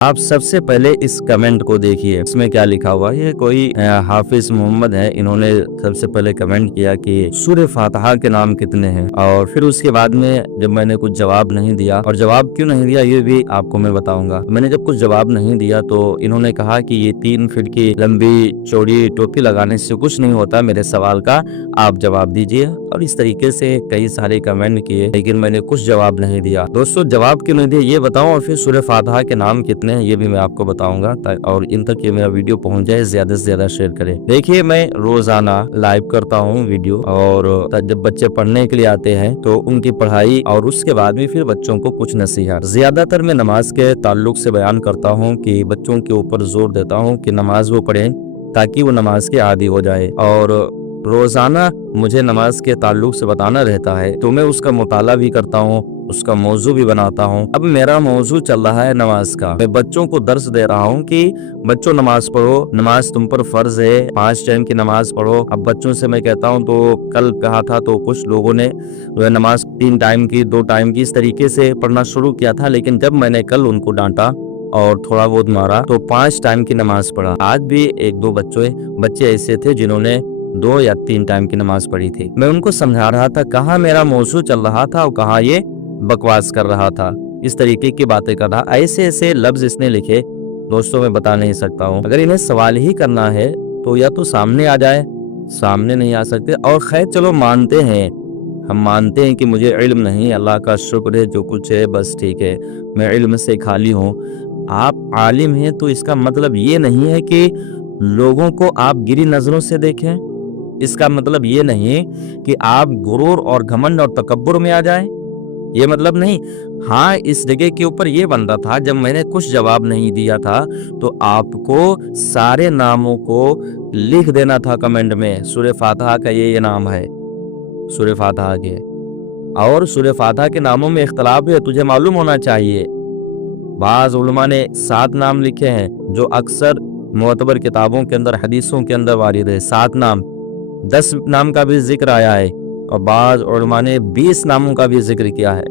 आप सबसे पहले इस कमेंट को देखिए, इसमें क्या लिखा हुआ है। ये कोई हाफिज मोहम्मद है, इन्होंने सबसे पहले कमेंट किया कि सूरह फातिहा के नाम कितने हैं। और फिर उसके बाद में जब मैंने कुछ जवाब नहीं दिया, और जवाब क्यों नहीं दिया ये भी आपको मैं बताऊंगा। मैंने जब कुछ जवाब नहीं दिया तो इन्होंने कहा कि ये 3 फीट की लंबी चौड़ी टोपी लगाने से कुछ नहीं होता, मेरे सवाल का आप जवाब दीजिए। और इस तरीके से कई सारे कमेंट किए, लेकिन मैंने कुछ जवाब नहीं दिया। दोस्तों जवाब क्यों नहीं दिया ये बताऊं, और फिर सूरह फातिहा के नाम कितने हैं ये भी मैं आपको बताऊंगा, और इन तक ये मेरा वीडियो पहुंच जाए, ज्यादा से ज्यादा शेयर करें। देखिए मैं रोजाना लाइव करता हूं वीडियो, और जब बच्चे पढ़ने के लिए आते हैं तो उनकी पढ़ाई और उसके बाद भी फिर बच्चों को कुछ नसीहत, ज्यादातर मैं नमाज के ताल्लुक से बयान करता हूँ कि बच्चों के ऊपर जोर देता हूँ कि नमाज वो पढ़ें ताकि वो नमाज के आदी हो जाए। और रोजाना मुझे नमाज के ताल्लुक से बताना रहता है तो मैं उसका मुताला भी करता हूँ, उसका मौजू भी बनाता हूँ। अब मेरा मौजू चल रहा है नमाज का, मैं बच्चों को दर्स दे रहा हूँ कि बच्चों नमाज पढ़ो, नमाज तुम पर फर्ज है, 5 टाइम की नमाज पढ़ो। अब बच्चों से मैं कहता हूँ, तो कल कहा था तो कुछ लोगों ने नमाज 3 टाइम की, 2 टाइम की, इस तरीके से पढ़ना शुरू किया था। लेकिन जब मैंने कल उनको डांटा और थोड़ा बहुत मारा तो 5 टाइम की नमाज पढ़ा। आज भी 1-2 बच्चे ऐसे थे जिन्होंने 2 या 3 टाइम की नमाज पढ़ी थी। मैं उनको समझा रहा था, कहाँ मेरा मौजू चल रहा था और कहाँ ये बकवास कर रहा था, इस तरीके की बातें कर रहा। ऐसे ऐसे लफ्ज इसने लिखे, दोस्तों मैं बता नहीं सकता हूँ। अगर इन्हें सवाल ही करना है तो या तो सामने आ जाए, सामने नहीं आ सकते। और खैर चलो मानते हैं, हम मानते हैं कि मुझे इल्म नहीं, अल्लाह का शुक्र है, जो कुछ है बस ठीक है, मैं इल्म से खाली हूँ। आप आलिम हैं तो इसका मतलब ये नहीं है कि लोगों को आप गिरी नजरों से देखें, इसका मतलब ये नहीं कि आप गुरूर और घमंड और तकब्बुर में आ जाएं, ये मतलब नहीं। हाँ, इस जगह के ऊपर ये बनता था, जब मैंने कुछ जवाब नहीं दिया था तो आपको सारे नामों को लिख देना था कमेंट में, सूरह फातिहा का ये नाम है, सूरह फातिहा के। और सूरह फातिहा के नामों में इख्तलाफ है, तुझे मालूम होना चाहिए। बाज़ उलमा ने 7 नाम लिखे हैं जो अक्सर मुअतबर किताबों के अंदर, हदीसों के अंदर वारिद है। 7 नाम, 10 नाम का भी जिक्र आया है, और बाज़ उलमा ने 20 नामों का भी जिक्र किया है।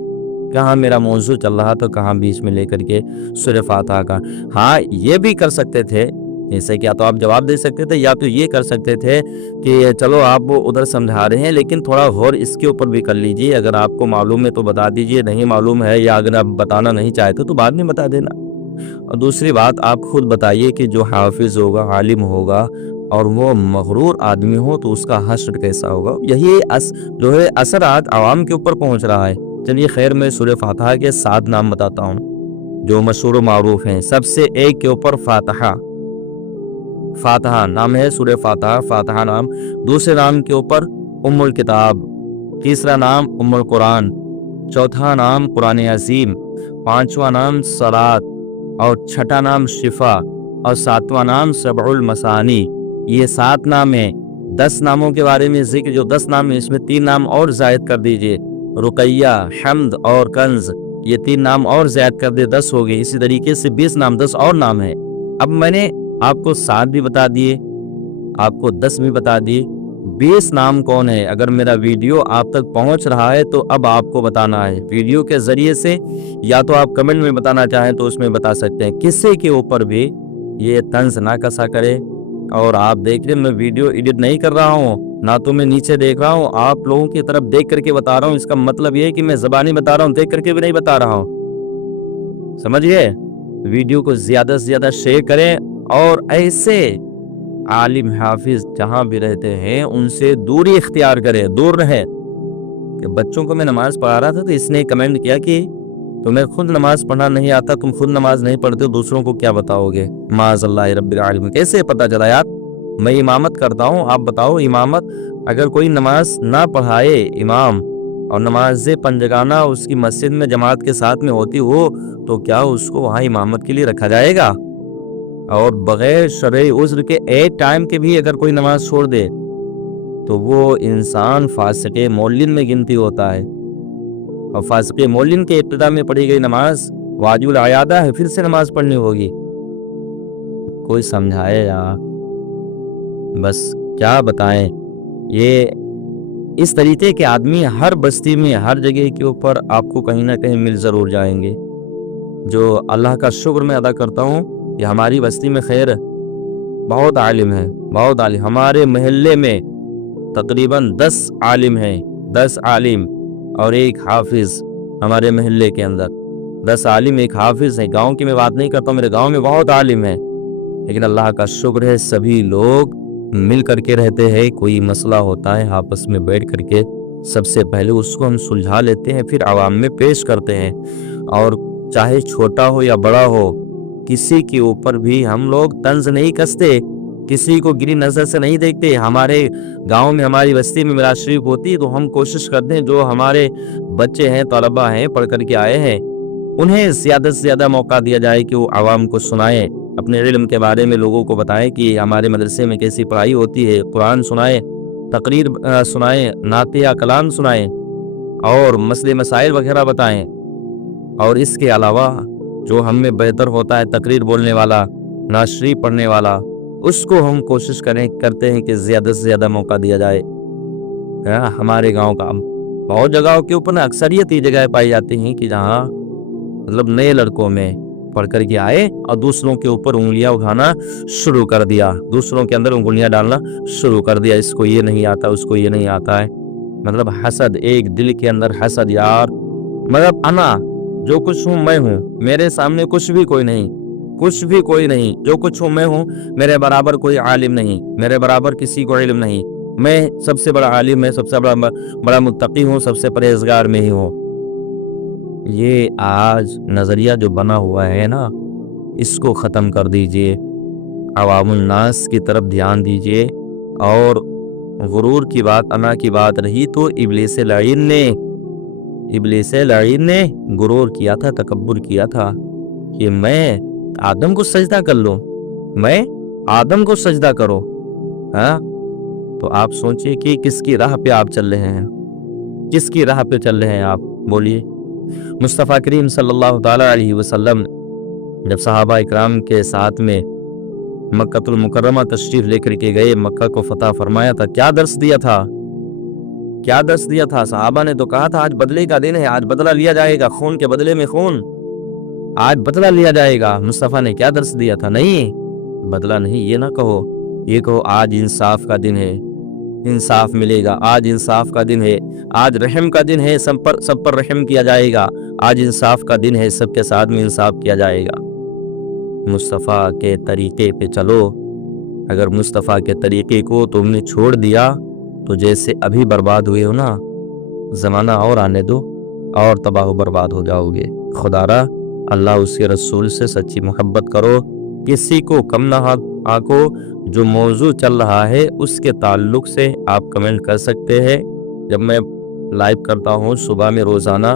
कहाँ मेरा मौजू चल रहा तो कहाँ बीच में लेकर के सूरह फातिहा का। हाँ, ये भी कर सकते थे, जैसे कि या तो आप जवाब दे सकते थे या तो ये कर सकते थे कि चलो आप वो उधर समझा रहे हैं लेकिन थोड़ा गौर इसके ऊपर भी कर लीजिए, अगर आपको मालूम है तो बता दीजिए, नहीं मालूम है या अगर आप बताना नहीं चाहते तो बाद में बता देना। और दूसरी बात, आप खुद बताइए कि जो हाफिज होगा, आलिम होगा और वो मगरूर आदमी हो तो उसका हश्र कैसा होगा। यही जो है असर आज आवाम के ऊपर पहुंच रहा है। चलिए खैर, मैं सूरह फातिहा के 7 नाम बताता हूँ जो मशहूर व मारूफ हैं। सबसे एक के ऊपर फातिहा, फातिहा नाम है, सूरह फातिहा, फातिहा नाम। दूसरे नाम के ऊपर उम्मुल किताब, तीसरा नाम उम्मुल कुरान, चौथा नाम कुरान अजीम, 5वां नाम सलात, और 6ठा नाम शिफा, और 7वां नाम सबउल मसानी। ये 7 नाम है। 10 नामों के बारे में जिक्र, जो 10 नाम है इसमें 3 नाम और जायद कर दीजिए, रुकैया, हम्द और कंज, ये 3 नाम और जायद कर दे, 10 हो गए। इसी तरीके से 20 नाम, 10 और नाम है। अब मैंने आपको 7 भी बता दिए, आपको 10 भी बता दिए, 20 नाम कौन है। अगर मेरा वीडियो आप तक पहुंच रहा है तो अब आपको बताना है वीडियो के जरिए से, या तो आप कमेंट में बताना चाहें तो उसमें बता सकते हैं। किसी के ऊपर भी ये तंज ना कसा करे। और आप देख रहे, मैं वीडियो एडिट नहीं कर रहा हूँ, ना तो मैं नीचे देख रहा हूँ, आप लोगों की तरफ देख करके बता रहा हूँ। इसका मतलब ये है कि मैं ज़बानी बता रहा हूँ, देख करके भी नहीं बता रहा हूँ। समझिए, वीडियो को ज्यादा से ज्यादा शेयर करें, और ऐसे आलिम हाफिज जहाँ भी रहते हैं उनसे दूरी इख्तियार करें, दूर रहे। बच्चों को मैं नमाज पढ़ा रहा था तो इसने कमेंट किया कि तुम्हें खुद नमाज पढ़ना नहीं आता, तुम खुद नमाज नहीं पढ़ते, दूसरों को क्या बताओगे। माज़अल्लाह रब्बिल आलमीन, कैसे पता चला यार? मैं इमामत करता हूँ, आप बताओ। इमामत, अगर कोई नमाज ना पढ़ाए इमाम, और नमाज पंजगाना उसकी मस्जिद में जमात के साथ में होती हो, तो क्या उसको वहाँ इमामत के लिए रखा जाएगा? और बगैर शरई उज़्र के एक टाइम के भी अगर कोई नमाज छोड़ दे तो वो इंसान फासिक़े मोलिन में गिनती होता है। और फासिक़े मोलिन के इब्तिदा में पढ़ी गई नमाज वाजिबुल आयादा है, फिर से नमाज पढ़नी होगी। कोई समझाए यार, बस क्या बताएं। ये इस तरीके के आदमी हर बस्ती में, हर जगह के ऊपर आपको कहीं ना कहीं मिल जरूर जाएंगे। जो अल्लाह का शुक्र मैं अदा करता हूँ कि हमारी बस्ती में खैर बहुत आलिम है, बहुत आलिम। हमारे महल्ले में तकरीबन 10 आलिम हैं, 10 आलिम और एक हाफिज। हमारे महल्ले के अंदर 10 आलिम, एक हाफिज है। गांव की मैं बात नहीं करता हूँ, मेरे गांव में बहुत आलिम है, लेकिन अल्लाह का शुक्र है सभी लोग मिल करके रहते हैं। कोई मसला होता है आपस में बैठ करके सबसे पहले उसको हम सुलझा लेते हैं, फिर आवाम में पेश करते हैं। और चाहे छोटा हो या बड़ा हो, किसी के ऊपर भी हम लोग तंज नहीं कसते, किसी को गिरी नजर से नहीं देखते। हमारे गांव में, हमारी बस्ती में मिलाद शरीफ होती है तो हम कोशिश करते हैं जो हमारे बच्चे हैं, तलबा हैं, पढ़ करके आए हैं, उन्हें ज्यादा से ज्यादा मौका दिया जाए कि वो आवाम को सुनाएं, अपने इल्म के बारे में लोगों को बताएं कि हमारे मदरसे में कैसी पढ़ाई होती है। कुरान सुनाएं, तकरीर सुनाएं, नात या कलाम सुनाएं और मसले मसाइल वगैरह बताएं। और इसके अलावा जो हम में बेहतर होता है तकरीर बोलने वाला, नात शरीफ पढ़ने वाला, उसको हम कोशिश करते हैं कि ज़्यादा से ज़्यादा मौका दिया जाए। हमारे गांव का बहुत जगहों के ऊपर ना अक्सरियत ये जगह पाई जाती हैं कि जहाँ मतलब नए लड़कों में पढ़ कर के आए और दूसरों के ऊपर उंगलियां उठाना शुरू कर दिया, दूसरों के अंदर उंगलियां डालना शुरू कर दिया। इसको ये नहीं आता, उसको ये नहीं आता है, मतलब हसद, एक दिल के अंदर हसद। यार मतलब अना जो कुछ हूँ मैं हूँ, मेरे सामने कुछ भी कोई नहीं, कुछ भी कोई नहीं, जो कुछ हूँ मैं हूँ, मेरे बराबर कोई आलिम नहीं, मेरे बराबर किसी को इल्म नहीं। मैं सबसे बड़ा आलिम, मैं सबसे बड़ा मुत्तकी हूँ, सबसे परहेजगार में ही हूँ। ये आज नज़रिया जो बना हुआ है ना, इसको ख़त्म कर दीजिए, अवामुन नास की तरफ ध्यान दीजिए। और गुरूर की बात, अना की बात रही तो इब्लीस लाइन ने गुरूर किया था, तकब्बुर किया था कि मैं आदम को सजदा कर लूं, मैं आदम को सजदा करो। हाँ, तो आप सोचिए कि किसकी राह पे आप चल रहे हैं, किसकी राह पे चल रहे हैं आप, बोलिए। मुस्तफ़ा करीम सल्लल्लाहु ताला अलैहि वसल्लम जब सहाबा इकराम के साथ में मक्कातुल मुकर्रमा तशरीफ लेकर के गए, मक्का को फतह फरमाया था, क्या दर्स दिया था, क्या दर्स दिया था। सहाबा ने तो कहा था आज बदले का दिन है, आज बदला लिया जाएगा, खून के बदले में खून, आज बदला लिया जाएगा। मुस्तफ़ा ने क्या दर्स दिया था, नहीं बदला नहीं, ये ना कहो, ये कहो आज इंसाफ का दिन है, इंसाफ मिलेगा, आज इंसाफ का दिन है, आज रहम का दिन है, सब पर रहम किया जाएगा, आज इंसाफ का दिन है, सबके साथ में इंसाफ किया जाएगा। मुस्तफ़ा के तरीके पे चलो। अगर मुस्तफ़ा के तरीके को तुमने छोड़ दिया तो जैसे अभी बर्बाद हुए हो ना, ज़माना और आने दो और तबाह बर्बाद हो जाओगे। खुदारा अल्लाह उसके रसूल से सच्ची मोहब्बत करो, किसी को कम ना आको। जो मौजू चल रहा है उसके ताल्लुक से आप कमेंट कर सकते हैं, जब मैं लाइव करता हूँ सुबह में रोज़ाना।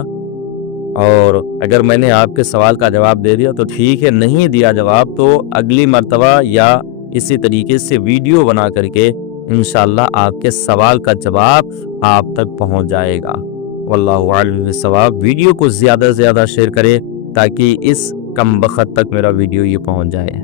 और अगर मैंने आपके सवाल का जवाब दे दिया तो ठीक है, नहीं दिया जवाब तो अगली मर्तबा या इसी तरीके से वीडियो बना करके इंशाअल्लाह आपके सवाल का जवाब आप तक पहुँच जाएगा। वल्लाहु आलिम बिस्सवाब। वीडियो को ज़्यादा से ज़्यादा शेयर करें ताकि इस कम वक्त तक मेरा वीडियो ये पहुँच जाए।